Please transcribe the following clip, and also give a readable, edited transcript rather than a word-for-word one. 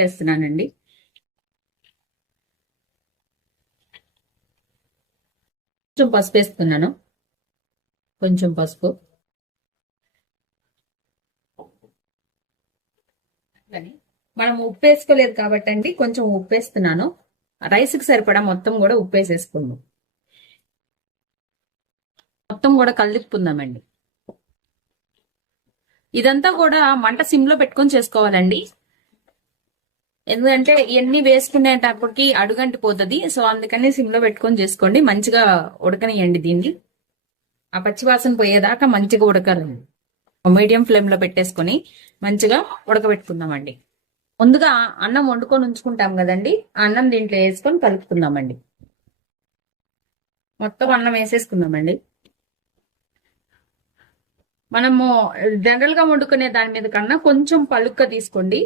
చేస్తున్నానండి. కొంచెం పసుపు వేస్తున్నాను. కొంచెం పసుపు, మనం ఉప్పు వేసుకోలేదు కాబట్టి అండి కొంచెం ఉప్పు వేస్తున్నాను. రైస్కి సరిపడా మొత్తం కూడా ఉప్పు వేసేసుకుందాం. మొత్తం కూడా కలుపుకుందామండి. ఇదంతా కూడా మంట సిమ్ లో పెట్టుకొని చేసుకోవాలండి. ఎందుకంటే ఇవన్నీ వేసుకునేటప్పటికి అడుగంటిపోతుంది. సో అందుకని సిమ్ లో పెట్టుకొని చేసుకోండి. మంచిగా ఉడకనియండి దీన్ని. ఆ పచ్చివాసన పోయేదాకా మంచిగా ఉడకాలండి. మీడియం ఫ్లేమ్ లో పెట్టేసుకొని మంచిగా ఉడకబెట్టుకుందామండి. ముందుగా అన్నం వండుకొని ఉంచుకుంటాం కదండి, ఆ అన్నం దీంట్లో వేసుకొని కలుపుకుందామండి. మొత్తం అన్నం వేసేసుకుందామండి. మనము జనరల్ గా వండుకునే దాని మీద కన్నా కొంచెం పలుగ్గా తీసుకోండి.